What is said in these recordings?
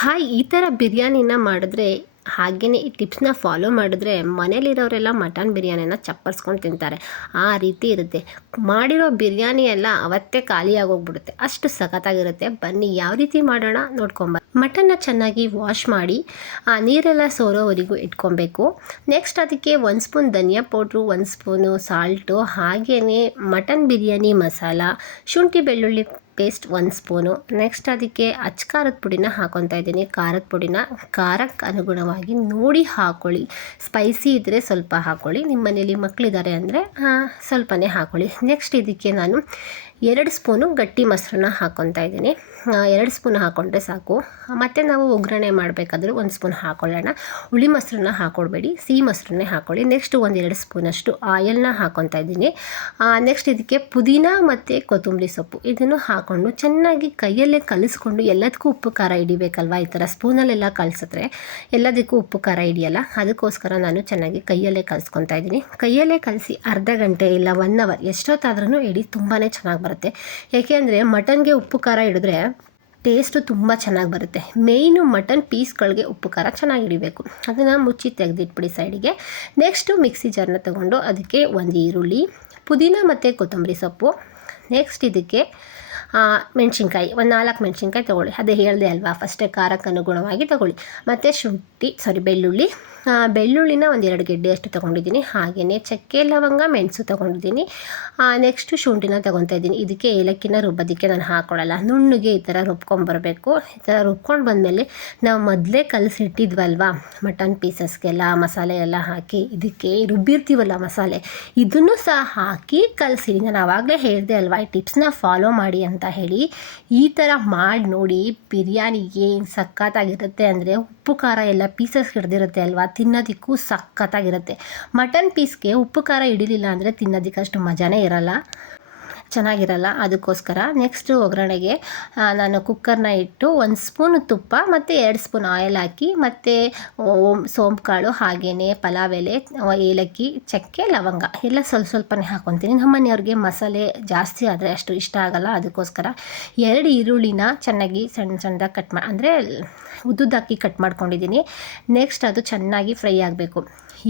Hi, ಈ ಥರ ಬಿರಿಯಾನಿನ ಮಾಡಿದ್ರೆ ಹಾಗೆಯೇ ಈ ಟಿಪ್ಸ್ನ ಫಾಲೋ ಮಾಡಿದ್ರೆ ಮನೇಲಿರೋರೆಲ್ಲ ಮಟನ್ ಬಿರಿಯಾನಿನ ಚಪ್ಪರ್ಸ್ಕೊಂಡು ತಿಂತಾರೆ. ಆ ರೀತಿ ಇರುತ್ತೆ. ಮಾಡಿರೋ ಬಿರಿಯಾನಿ ಎಲ್ಲ ಅವತ್ತೇ ಖಾಲಿಯಾಗೋಗ್ಬಿಡುತ್ತೆ. ಅಷ್ಟು ಸಖತ್ತಾಗಿರುತ್ತೆ. ಬನ್ನಿ ಯಾವ ರೀತಿ ಮಾಡೋಣ ನೋಡ್ಕೊಂಬ. ಮಟನ್ನ ಚೆನ್ನಾಗಿ ವಾಶ್ ಮಾಡಿ ಆ ನೀರೆಲ್ಲ ಸೋರೋವರೆಗೂ ಇಟ್ಕೊಬೇಕು. ನೆಕ್ಸ್ಟ್ ಅದಕ್ಕೆ 1 ಸ್ಪೂನ್ ಧನಿಯಾ ಪೌಡ್ರು, 1 ಸ್ಪೂನು ಸಾಲ್ಟು, ಹಾಗೆಯೇ ಮಟನ್ ಬಿರಿಯಾನಿ ಮಸಾಲ, ಶುಂಠಿ ಬೆಳ್ಳುಳ್ಳಿ ಪೇಸ್ಟ್ 1 ಸ್ಪೂನು. ನೆಕ್ಸ್ಟ್ ಅದಕ್ಕೆ ಖಾರದ ಪುಡಿನ ಹಾಕೊತಾ ಇದ್ದೀನಿ. ಖಾರದ ಪುಡಿನ ಖಾರಕ್ಕೆ ಅನುಗುಣವಾಗಿ ನೋಡಿ ಹಾಕ್ಕೊಳ್ಳಿ. ಸ್ಪೈಸಿ ಇದ್ದರೆ ಸ್ವಲ್ಪ ಹಾಕ್ಕೊಳ್ಳಿ, ನಿಮ್ಮ ಮನೇಲಿ ಮಕ್ಕಳಿದ್ದಾರೆ ಅಂದರೆ ಸ್ವಲ್ಪನೇ ಹಾಕ್ಕೊಳ್ಳಿ. ನೆಕ್ಸ್ಟ್ ಇದಕ್ಕೆ ನಾನು 2 ಸ್ಪೂನು ಗಟ್ಟಿ ಮೊಸರನ್ನ ಹಾಕ್ಕೊತಾ ಇದ್ದೀನಿ. 2 ಸ್ಪೂನ್ ಹಾಕ್ಕೊಂಡ್ರೆ ಸಾಕು. ಮತ್ತು ನಾವು ಒಗ್ಗರಣೆ ಮಾಡಬೇಕಾದ್ರೂ 1 ಸ್ಪೂನ್ ಹಾಕ್ಕೊಳ್ಳೋಣ. ಹುಳಿ ಮೊಸರನ್ನ ಹಾಕ್ಕೊಳ್ಬೇಡಿ, ಸಿಹಿ ಮೊಸರನ್ನೇ ಹಾಕ್ಕೊಳ್ಳಿ. ನೆಕ್ಸ್ಟ್ 1-2 ಸ್ಪೂನಷ್ಟು ಆಯಿಲ್ನ ಹಾಕ್ಕೊತಾ ಇದ್ದೀನಿ. ನೆಕ್ಸ್ಟ್ ಇದಕ್ಕೆ ಪುದೀನ ಮತ್ತು ಕೊತ್ತಂಬರಿ ಸೊಪ್ಪು ಇದನ್ನು ಹಾಕ್ಕೊಂಡು ಚೆನ್ನಾಗಿ ಕೈಯಲ್ಲೇ ಕಲಿಸ್ಕೊಂಡು, ಎಲ್ಲದಕ್ಕೂ ಉಪ್ಪು ಖಾರ ಹಿಡಿಬೇಕಲ್ವ. ಈ ಥರ ಸ್ಪೂನಲ್ಲೆಲ್ಲ ಕಲಿಸಿದ್ರೆ ಎಲ್ಲದಕ್ಕೂ ಉಪ್ಪು ಖಾರ ಹಿಡಿಯಲ್ಲ. ಅದಕ್ಕೋಸ್ಕರ ನಾನು ಚೆನ್ನಾಗಿ ಕೈಯಲ್ಲೇ ಕಲಿಸ್ಕೊತಾ ಇದ್ದೀನಿ. ಕೈಯಲ್ಲೇ ಕಲಿಸಿ ಅರ್ಧ ಗಂಟೆ ಇಲ್ಲ 1 ಅವರ್ ಎಷ್ಟೊತ್ತಾದ್ರೂ ಹಿಡಿ, ತುಂಬಾ ಚೆನ್ನಾಗಿ ಬರುತ್ತೆ. ಏಕೆಂದರೆ ಮಟನ್ಗೆ ಉಪ್ಪು ಖಾರ ಹಿಡಿದ್ರೆ ಟೇಸ್ಟು ತುಂಬ ಚೆನ್ನಾಗಿ ಬರುತ್ತೆ. ಮೇಯ್ನು ಮಟನ್ ಪೀಸ್ಗಳಿಗೆ ಉಪ್ಪು ಖಾರ ಚೆನ್ನಾಗಿ ಹಿಡಿಬೇಕು. ಅದನ್ನು ಮುಚ್ಚಿ ತೆಗೆದಿಟ್ಬಿಡಿ ಸೈಡಿಗೆ. ನೆಕ್ಸ್ಟು ಮಿಕ್ಸಿ ಜಾರ್ನ ತೊಗೊಂಡು ಅದಕ್ಕೆ 1 ಈರುಳ್ಳಿ, ಪುದೀನ ಮತ್ತು ಕೊತ್ತಂಬರಿ ಸೊಪ್ಪು, ನೆಕ್ಸ್ಟ್ ಇದಕ್ಕೆ ಮೆಣಸಿನ್ಕಾಯಿ 4 ಮೆಣಸಿನ್ಕಾಯಿ ತೊಗೊಳ್ಳಿ. ಅದೇ ಹೇಳಿದೆ ಅಲ್ವಾ, ಫಸ್ಟೇ ಖಾರಕ್ಕೆ ಅನುಗುಣವಾಗಿ ತೊಗೊಳ್ಳಿ. ಮತ್ತು ಬೆಳ್ಳುಳ್ಳಿನ 1-2 ಗೆಡ್ಡೆಯಷ್ಟು ತೊಗೊಂಡಿದ್ದೀನಿ. ಹಾಗೆಯೇ ಚಕ್ಕೆ, ಲವಂಗ, ಮೆಣಸು ತೊಗೊಂಡಿದ್ದೀನಿ. ನೆಕ್ಸ್ಟು ಶುಂಠಿನ ತೊಗೊತಾ ಇದ್ದೀನಿ. ಇದಕ್ಕೆ ಏಲಕ್ಕಿನ ರುಬ್ಬೋದಕ್ಕೆ ನಾನು ಹಾಕ್ಕೊಳ್ಳಲ್ಲ. ನುಣ್ಣಗೆ ಈ ಥರ ರುಬ್ಕೊಂಬರಬೇಕು. ಈ ಥರ ರುಬ್ಕೊಂಡು ಬಂದಮೇಲೆ ನಾವು ಮೊದಲೇ ಕಲಸಿಟ್ಟಿದ್ವಲ್ವ ಮಟನ್ ಪೀಸಸ್ಗೆಲ್ಲ ಮಸಾಲೆ ಎಲ್ಲ ಹಾಕಿ, ಇದಕ್ಕೆ ರುಬ್ಬಿರ್ತೀವಲ್ಲ ಮಸಾಲೆ, ಇದನ್ನು ಸಹ ಹಾಕಿ ಕಲಸಿಡಿ. ನಾನು ಆವಾಗಲೇ ಹೇಳಿದೆ ಅಲ್ವಾ, ಈ ಟಿಪ್ಸ್ನ ಫಾಲೋ ಮಾಡಿ ಅಂತ ಹೇಳಿ. ಈ ಥರ ಮಾಡಿ ನೋಡಿ, ಬಿರಿಯಾನಿ ಏನು ಸಖತ್ತಾಗಿರುತ್ತೆ ಅಂದರೆ, ಉಪ್ಪು ಖಾರ ಎಲ್ಲ ಪೀಸಸ್ ಹಿಡ್ದಿರುತ್ತೆ ಅಲ್ವಾ, ತಿನ್ನೋದಕ್ಕೂ ಸಖತ್ತಾಗಿರುತ್ತೆ. ಮಟನ್ ಪೀಸ್ಗೆ ಉಪ್ಪು ಖಾರ ಹಿಡಿಲಿಲ್ಲ ಅಂದರೆ ತಿನ್ನೋದಕ್ಕೆ ಅಷ್ಟು ಮಜಾನೇ ಇರಲ್ಲ, ಚೆನ್ನಾಗಿರಲ್ಲ. ಅದಕ್ಕೋಸ್ಕರ ನೆಕ್ಸ್ಟು ಒಗ್ಗರಣೆಗೆ ನಾನು ಕುಕ್ಕರ್ನ ಇಟ್ಟು 1 ಸ್ಪೂನ್ ತುಪ್ಪ ಮತ್ತು 2 ಸ್ಪೂನ್ ಆಯಿಲ್ ಹಾಕಿ, ಮತ್ತು ಸೋಂಪು ಕಾಳು, ಹಾಗೆಯೇ ಪಲಾವ್ ಎಲೆ, ಏಲಕ್ಕಿ, ಚಕ್ಕೆ, ಲವಂಗ ಎಲ್ಲ ಸ್ವಲ್ಪನೇ ಹಾಕ್ಕೊತೀನಿ. ನಮ್ಮ ಮನೆಯವ್ರಿಗೆ ಮಸಾಲೆ ಜಾಸ್ತಿ ಆದರೆ ಅಷ್ಟು ಇಷ್ಟ ಆಗಲ್ಲ. ಅದಕ್ಕೋಸ್ಕರ 2 ಈರುಳ್ಳಿನ ಚೆನ್ನಾಗಿ ಸಣ್ಣದಾಗಿ ಅಂದರೆ ಉದ್ದುದ್ದಾಕಿ ಕಟ್ ಮಾಡ್ಕೊಂಡಿದ್ದೀನಿ. ನೆಕ್ಸ್ಟ್ ಅದು ಚೆನ್ನಾಗಿ ಫ್ರೈ ಆಗಬೇಕು.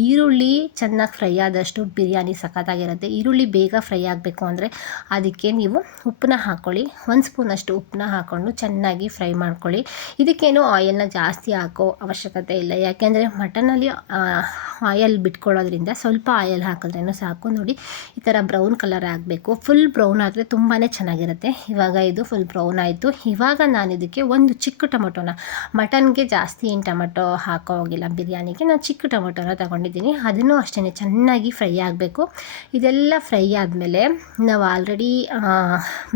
ಈರುಳ್ಳಿ ಚೆನ್ನಾಗಿ ಫ್ರೈ ಆದಷ್ಟು ಬಿರಿಯಾನಿ ಸಖತ್ತಾಗಿರುತ್ತೆ. ಈರುಳ್ಳಿ ಬೇಗ ಫ್ರೈ ಆಗಬೇಕು ಅಂದರೆ ಅದಕ್ಕೆ ನೀವು ಉಪ್ಪನ್ನ ಹಾಕ್ಕೊಳ್ಳಿ. 1 ಸ್ಪೂನಷ್ಟು ಉಪ್ಪನ್ನ ಹಾಕ್ಕೊಂಡು ಚೆನ್ನಾಗಿ ಫ್ರೈ ಮಾಡ್ಕೊಳ್ಳಿ. ಇದಕ್ಕೇನು ಆಯಿಲ್ನ ಜಾಸ್ತಿ ಹಾಕೋ ಅವಶ್ಯಕತೆ ಇಲ್ಲ, ಯಾಕೆಂದರೆ ಮಟನಲ್ಲಿ ಆಯಿಲ್ ಬಿಟ್ಕೊಳ್ಳೋದ್ರಿಂದ ಸ್ವಲ್ಪ ಆಯಿಲ್ ಹಾಕಿದ್ರೇನು ಸಾಕು. ನೋಡಿ, ಈ ಥರ ಬ್ರೌನ್ ಕಲರ್ ಆಗಬೇಕು. ಫುಲ್ ಬ್ರೌನ್ ಆದರೆ ತುಂಬಾ ಚೆನ್ನಾಗಿರುತ್ತೆ. ಇವಾಗ ಇದು ಫುಲ್ ಬ್ರೌನ್ ಆಯಿತು. ಇವಾಗ ನಾನು ಇದಕ್ಕೆ 1 ಚಿಕ್ಕ ಟೊಮೊಟೊನ, ಮಟನ್ಗೆ ಜಾಸ್ತಿ ಏನು ಟೊಮೊಟೊ ಹಾಕೋ ಹೋಗಿಲ್ಲ, ಬಿರಿಯಾನಿಗೆ ನಾನು ಚಿಕ್ಕ ಟೊಮೊಟೊನ ತಗೊಂಡಿದ್ದೀನಿ. ಅದನ್ನು ಅಷ್ಟೇ ಚೆನ್ನಾಗಿ ಫ್ರೈ ಆಗಬೇಕು. ಇದೆಲ್ಲ ಫ್ರೈ ಆದಮೇಲೆ ನಾವು ಆಲ್ರೆಡಿ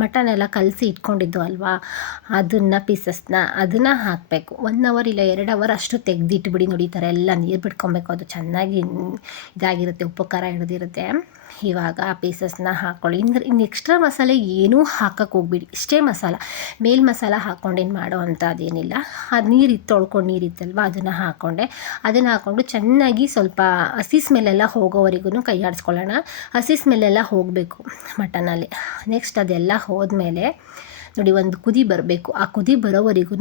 ಮಟನ್ ಎಲ್ಲ ಕಲಸಿ ಇಟ್ಕೊಂಡಿದ್ದು ಅಲ್ವಾ, ಅದನ್ನು ಹಾಕಬೇಕು. 1 ಅವರ್ ಇಲ್ಲ 2 ಅವರ್ ಅಷ್ಟು ತೆಗೆದಿಟ್ಬಿಡಿ. ನೋಡಿ, ಈ ಥರ ಎಲ್ಲ ನೀರು ಬಿಟ್ಕೊಬೇಕು. ಅದು ಚೆನ್ನಾಗಿ ಇದಾಗಿರುತ್ತೆ, ಉಪ್ಪು ಖಾರ ಹಿಡಿದಿರುತ್ತೆ. ಇವಾಗ ಆ ಪೀಸಸ್ನ ಹಾಕ್ಕೊಳ್ಳಿ. ಇನ್ನು ಎಕ್ಸ್ಟ್ರಾ ಮಸಾಲೆ ಏನೂ ಹಾಕಕ್ಕೆ ಹೋಗ್ಬಿಡಿ, ಇಷ್ಟೇ ಮಸಾಲ. ಮಸಾಲ ಹಾಕ್ಕೊಂಡೇನು ಮಾಡೋ ಅಂತ ಅದೇನಿಲ್ಲ. ಅದು ತೊಳ್ಕೊಂಡು ನೀರಿತ್ತಲ್ವ, ಅದನ್ನು ಹಾಕ್ಕೊಂಡು ಚೆನ್ನಾಗಿ ಸ್ವಲ್ಪ ಹಸಿ ಸ್ಮೆಲ್ಲೆಲ್ಲ ಹೋಗೋವರೆಗೂ ಕೈ ಆಡಿಸ್ಕೊಳ್ಳೋಣ. ಹಸಿ ಸ್ಮೆಲ್ಲೆಲ್ಲ ಹೋಗಬೇಕು ಮಟನಲ್ಲಿ. ನೆಕ್ಸ್ಟ್ ಅದೆಲ್ಲ ಹೋದ್ಮೇಲೆ ನೋಡಿ, 1 ಕುದಿ ಬರಬೇಕು. ಆ ಕುದಿ ಬರೋವರೆಗೂ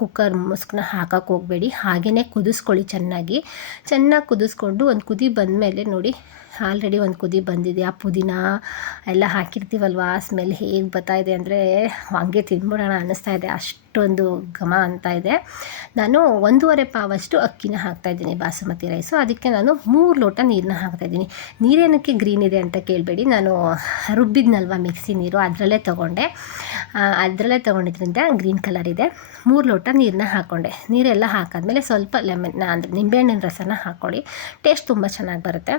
ಕುಕ್ಕರ್ ಮುಸ್ಕನ್ನ ಹಾಕಕ್ಕೆ ಹೋಗಬೇಡಿ, ಹಾಗೆಯೇ ಕುದಿಸ್ಕೊಳ್ಳಿ. ಚೆನ್ನಾಗಿ ಕುದಿಸ್ಕೊಂಡು 1 ಕುದಿ ಬಂದಮೇಲೆ ನೋಡಿ, ಆಲ್ರೆಡಿ 1 ಕುದಿ ಬಂದಿದೆ. ಆ ಪುದೀನ ಎಲ್ಲ ಹಾಕಿರ್ತೀವಲ್ವ, ಆ ಸ್ಮೆಲ್ ಹೇಗೆ ಬರ್ತಾಯಿದೆ ಅಂದರೆ ಹಂಗೆ ತಿಂದ್ಬಿಡೋಣ ಅನ್ನಿಸ್ತಾ ಇದೆ, ಅಷ್ಟೊಂದು ಘಮ ಅಂತ ಇದೆ. ನಾನು 1.5 ಪಾವಷ್ಟು ಅಕ್ಕಿನ ಹಾಕ್ತಾಯಿದ್ದೀನಿ, ಬಾಸುಮತಿ ರೈಸು. ಅದಕ್ಕೆ ನಾನು 3 ಲೋಟ ನೀರನ್ನ ಹಾಕ್ತಾಯಿದ್ದೀನಿ. ನೀರೇನಕ್ಕೆ ಗ್ರೀನ್ ಇದೆ ಅಂತ ಕೇಳಬೇಡಿ, ನಾನು ರುಬ್ಬಿದ್ನಲ್ವ ಮಿಕ್ಸಿ ನೀರು, ಅದರಲ್ಲೇ ತೊಗೊಂಡಿದ್ರಿಂದ ಗ್ರೀನ್ ಕಲರ್ ಇದೆ. 3 ಲೋಟ ನೀರನ್ನ ಹಾಕ್ಕೊಂಡೆ. ನೀರೆಲ್ಲ ಹಾಕಾದ್ಮೇಲೆ ಸ್ವಲ್ಪ ಅಂದರೆ ನಿಂಬೆಹಣ್ಣಿನ ರಸನ ಹಾಕ್ಕೊಳ್ಳಿ, ಟೇಸ್ಟ್ ತುಂಬ ಚೆನ್ನಾಗಿ ಬರುತ್ತೆ.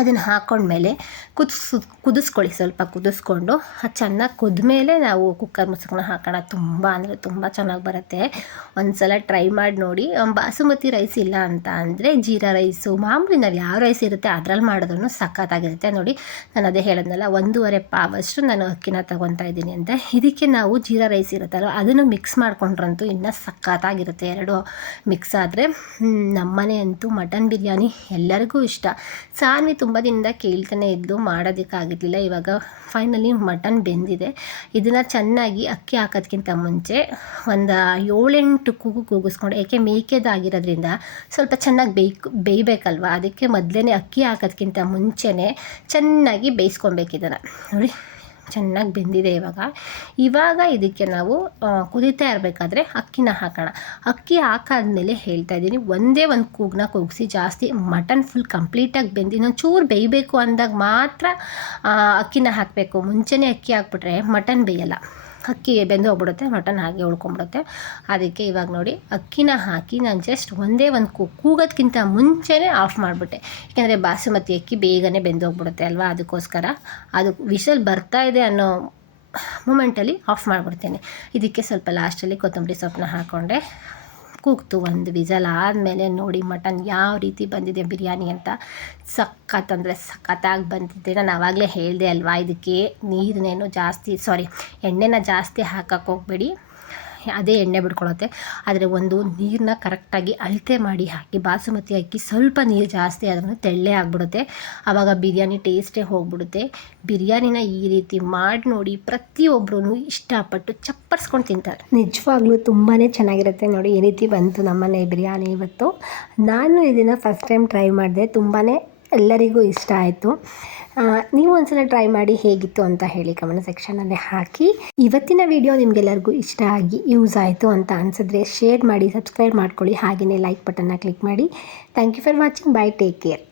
ಅದನ್ನು ಹಾಕ್ಕೊಂಡ್ಮೇಲೆ ಕುದಿಸ್ಕೊಳ್ಳಿ. ಸ್ವಲ್ಪ ಕುದಿಸ್ಕೊಂಡು ಅದು ಚೆನ್ನಾಗಿ ಕುದ್ಮೇಲೆ ನಾವು ಕುಕ್ಕರ್ ಮುಸುಕನ್ನ ಹಾಕೋಣ. ತುಂಬ ಚೆನ್ನಾಗಿ ಬರುತ್ತೆ. ಒಂದು ಸಲ ಟ್ರೈ ಮಾಡಿ ನೋಡಿ. ಬಾಸುಮತಿ ರೈಸ್ ಇಲ್ಲ ಅಂತ ಅಂದರೆ ಜೀರಾ ರೈಸು, ಮಾಮೂಲಿ ನಾವು ಯಾವ ರೈಸ್ ಇರುತ್ತೆ ಅದರಲ್ಲಿ ಮಾಡಿದ್ರೂ ಸಖತ್ತಾಗಿರುತ್ತೆ. ನೋಡಿ, ನಾನು ಅದೇ ಹೇಳಿದ್ನಲ್ಲ, 1.5 ಪಾವಷ್ಟು ನಾನು ಅಕ್ಕಿನ ತೊಗೊತಾ ಇದ್ದೀನಿ ಅಂತ. ಇದಕ್ಕೆ ನಾವು ಜೀರಾ ರೈಸ್ ಇರುತ್ತಲ್ವ, ಅದನ್ನು ಮಿಕ್ಸ್ ಮಾಡ್ಕೊಂಡ್ರಂತೂ ಇನ್ನೂ ಸಖತ್ತಾಗಿರುತ್ತೆ. 2 ಮಿಕ್ಸ್ ಆದರೆ. ನಮ್ಮನೆ ಅಂತೂ ಮಟನ್ ಬಿರಿಯಾನಿ ಎಲ್ಲರಿಗೂ ಇಷ್ಟ. ಸಾನ್ವಿ ತುಂಬ ದಿನದಿಂದ ಕೇಳ್ತಾನೆ ಇದ್ದು ಮಾಡೋದಕ್ಕಾಗಿರಲಿಲ್ಲ. ಇವಾಗ ಫೈನಲಿ ಮಟನ್ ಬೆಂದಿದೆ. ಇದನ್ನು ಚೆನ್ನಾಗಿ ಅಕ್ಕಿ ಹಾಕೋದಕ್ಕಿಂತ ಮುಂಚೆ ಒಂದು 7-8 ಕೂಗು ಕೂಗಿಸ್ಕೊಂಡು, ಏಕೆ ಮೇಕೆದಾಗಿರೋದ್ರಿಂದ ಸ್ವಲ್ಪ ಚೆನ್ನಾಗಿ ಬೇಯಬೇಕಲ್ವ, ಅದಕ್ಕೆ ಮೊದಲೇ ಅಕ್ಕಿ ಹಾಕೋದಕ್ಕಿಂತ ಮುಂಚೆನೇ ಚೆನ್ನಾಗಿ ಬೇಯಿಸ್ಕೊಬೇಕಿದ್ದನ್ನು. ನೋಡಿ ಚೆನ್ನಾಗಿ ಬೆಂದಿದೆ. ಇವಾಗ ಇದಕ್ಕೆ ನಾವು ಕುದೀತಾ ಇರಬೇಕಾದ್ರೆ ಅಕ್ಕಿನ ಹಾಕೋಣ. ಅಕ್ಕಿ ಹಾಕಾದ್ಮೇಲೆ ಹೇಳ್ತಾ ಇದ್ದೀನಿ, ಒಂದೇ ಒಂದು ಕೂಗನ್ನ ಕೂಗಿಸಿ, ಜಾಸ್ತಿ ಮಟನ್ ಫುಲ್ ಕಂಪ್ಲೀಟಾಗಿ ಬೆಂದು ಇನ್ನೊಂದು ಚೂರು ಬೇಯಬೇಕು ಅಂದಾಗ ಮಾತ್ರ ಅಕ್ಕಿನ ಹಾಕಬೇಕು. ಮುಂಚೆನೇ ಅಕ್ಕಿ ಹಾಕ್ಬಿಟ್ರೆ ಮಟನ್ ಬೇಯಲ್ಲ, ಅಕ್ಕಿ ಬೆಂದು ಹೋಗ್ಬಿಡುತ್ತೆ, ಮಟನ್ ಹಾಗೆ ಉಳ್ಕೊಂಬಿಡುತ್ತೆ. ಅದಕ್ಕೆ ಇವಾಗ ನೋಡಿ ಅಕ್ಕಿನ ಹಾಕಿ ನಾನು ಜಸ್ಟ್ ಒಂದೇ ಒಂದು ಕೂಗೋದಕ್ಕಿಂತ ಮುಂಚೆನೇ ಆಫ್ ಮಾಡಿಬಿಟ್ಟೆ. ಯಾಕೆಂದರೆ ಬಾಸುಮತಿ ಅಕ್ಕಿ ಬೇಗನೆ ಬೆಂದು ಹೋಗ್ಬಿಡುತ್ತೆ ಅಲ್ವಾ, ಅದಕ್ಕೋಸ್ಕರ ಅದು ವಿಷಲ್ ಬರ್ತಾ ಇದೆ ಅನ್ನೋ ಮೂಮೆಂಟಲ್ಲಿ ಆಫ್ ಮಾಡಿಬಿಡ್ತೇನೆ. ಇದಕ್ಕೆ ಸ್ವಲ್ಪ ಲಾಸ್ಟಲ್ಲಿ ಕೊತ್ತಂಬರಿ ಸೊಪ್ಪನ್ನ ಹಾಕ್ಕೊಂಡೆ. ಕೂಗ್ತು, ಒಂದು ವಿಸಲ್ ಆದಮೇಲೆ ನೋಡಿ ಮಟನ್ ಯಾವ ರೀತಿ ಬಂದಿದೆ ಬಿರಿಯಾನಿ ಅಂತ. ಸಖತ್ತಂದರೆ ಸಖತ್ತಾಗಿ ಬಂದಿದೆ. ನಾನು ಆವಾಗಲೇ ಹೇಳಿದೆ ಅಲ್ವಾ, ಇದಕ್ಕೆ ಎಣ್ಣೆನ ಜಾಸ್ತಿ ಹಾಕಕ್ಕೆ ಹೋಗಬೇಡಿ, ಅದೇ ಎಣ್ಣೆ ಬಿಡ್ಕೊಳತ್ತೆ. ಆದರೆ ಒಂದು ನೀರನ್ನ ಕರೆಕ್ಟಾಗಿ ಅಳತೆ ಮಾಡಿ ಹಾಕಿ. ಬಾಸುಮತಿ ಅಕ್ಕಿ ಸ್ವಲ್ಪ ನೀರು ಜಾಸ್ತಿ ಆದ್ರೂ ತೆಳ್ಳೆ ಆಗಿಬಿಡುತ್ತೆ, ಆವಾಗ ಬಿರಿಯಾನಿ ಟೇಸ್ಟೇ ಹೋಗ್ಬಿಡುತ್ತೆ. ಬಿರಿಯಾನಿನ ಈ ರೀತಿ ಮಾಡಿ ನೋಡಿ, ಪ್ರತಿಯೊಬ್ಬರೂ ಇಷ್ಟಪಟ್ಟು ಚಪ್ಪರ್ಸ್ಕೊಂಡು ತಿಂತಾರೆ. ನಿಜವಾಗ್ಲೂ ತುಂಬಾ ಚೆನ್ನಾಗಿರುತ್ತೆ. ನೋಡಿ ಈ ರೀತಿ ಬಂತು ನಮ್ಮನೆ ಬಿರಿಯಾನಿ ಇವತ್ತು. ನಾನು ಇದನ್ನು ಫಸ್ಟ್ ಟೈಮ್ ಟ್ರೈ ಮಾಡಿದೆ, ತುಂಬಾ ಎಲ್ಲರಿಗೂ ಇಷ್ಟ ಆಯಿತು. ನೀವು ಒಂದ್ಸಲ ಟ್ರೈ ಮಾಡಿ ಹೇಗಿತ್ತು ಅಂತ ಹೇಳಿ ಕಮೆಂಟ್ ಸೆಕ್ಷನಲ್ಲಿ ಹಾಕಿ. ಇವತ್ತಿನ ವಿಡಿಯೋ ನಿಮಗೆಲ್ಲರಿಗೂ ಇಷ್ಟ ಆಗಿ ಯೂಸ್ ಆಯಿತು ಅಂತ ಅನಿಸಿದ್ರೆ ಶೇರ್ ಮಾಡಿ, ಸಬ್ಸ್ಕ್ರೈಬ್ ಮಾಡ್ಕೊಳ್ಳಿ, ಹಾಗೆಯೇ ಲೈಕ್ ಬಟನ್ನ ಕ್ಲಿಕ್ ಮಾಡಿ. Thank you for watching. Bye, take care.